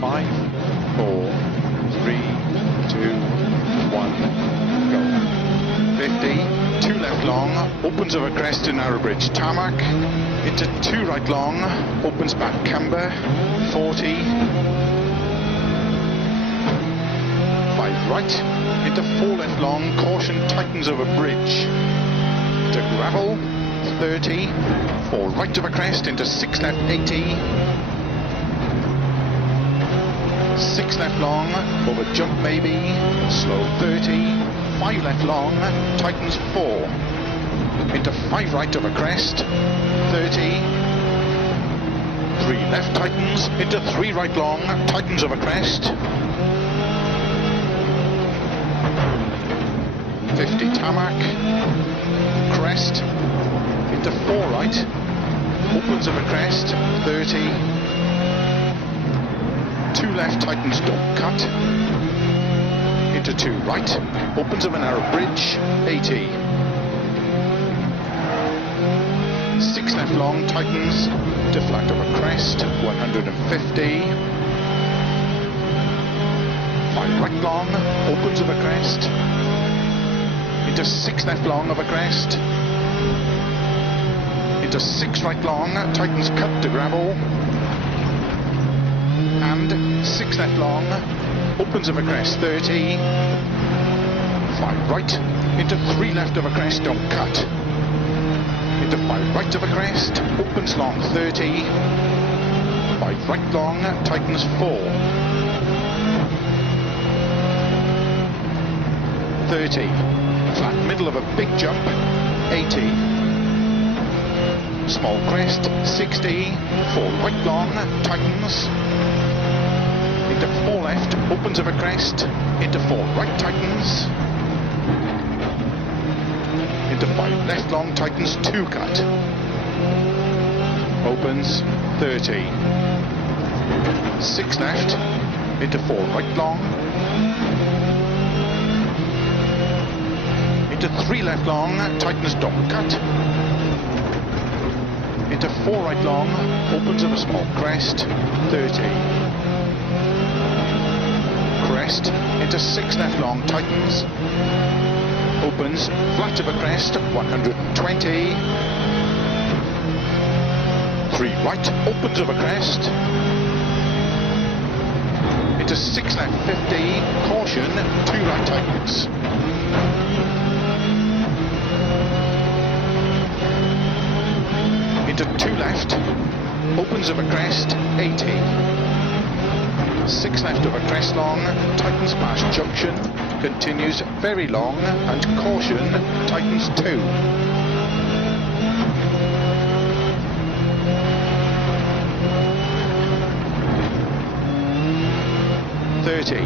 5, 4, 3, 2, 1, go. 50, 2 left long, opens over crest to narrow bridge tarmac, into 2 right long, opens back camber, 40, 5 right, into 4 left long, caution tightens over bridge, to gravel, 30, 4 right over crest, into 6 left 80, 6 left long, over jump maybe, slow 30, 5 left long, tightens 4, into 5 right over crest, 30, 3 left tightens, into 3 right long, tightens over crest, 50 tarmac, crest, into 4 right, opens over crest, 30, 2 left tightens don't cut, into 2 right, opens over narrow bridge, 80, 6 left long tightens, to flat over crest, 150, 5 right long, opens over crest, into 6 left long over crest, into 6 right long, tightens cut to gravel, and 6 left long, opens over crest, 30, 5 right, into 3 left over crest, don't cut, into 5 right over crest, opens long, 30, 5 right long, tightens 4, 30, flat middle of a big jump, 80, small crest, 60, 4 right long, tightens, into 4 left, opens over crest, into 4 right tightens, into 5 left long, tightens 2 cut, opens 30, 6 left, into 4 right long, into 3 left long, tightens don't cut, into 4 right long, opens over small crest, 30, crest, into 6 left long, tightens, opens, flat over crest, 120, 3 right, opens over crest, into 6 left 50, caution, 2 right tightens, into 2 left, opens over crest, 80, 6 left over crest long, tightens past junction, continues very long, and caution, tightens 2. 30,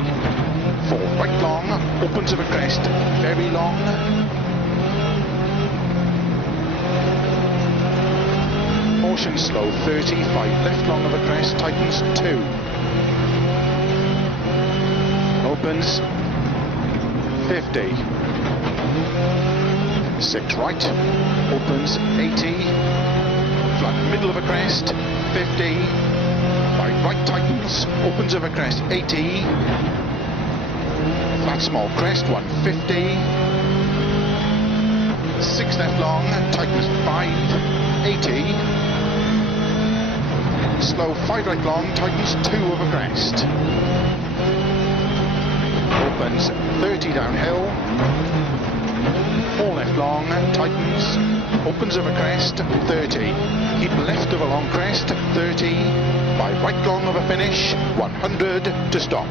4 right long, opens over crest, very long, caution slow, 30, 5 left long over crest, tightens 2. Opens 50, 6 right, opens 80, flat middle of a crest, 50, 5 right tightens, opens over crest, 80, flat small crest, 150, 6 left long, tightens 5, 80, slow 5 right long, tightens 2 over crest, opens 30 downhill, 4 left long, tightens, opens over crest, 30, keep left over long crest, 30, 5 right long over finish, 100 to stop.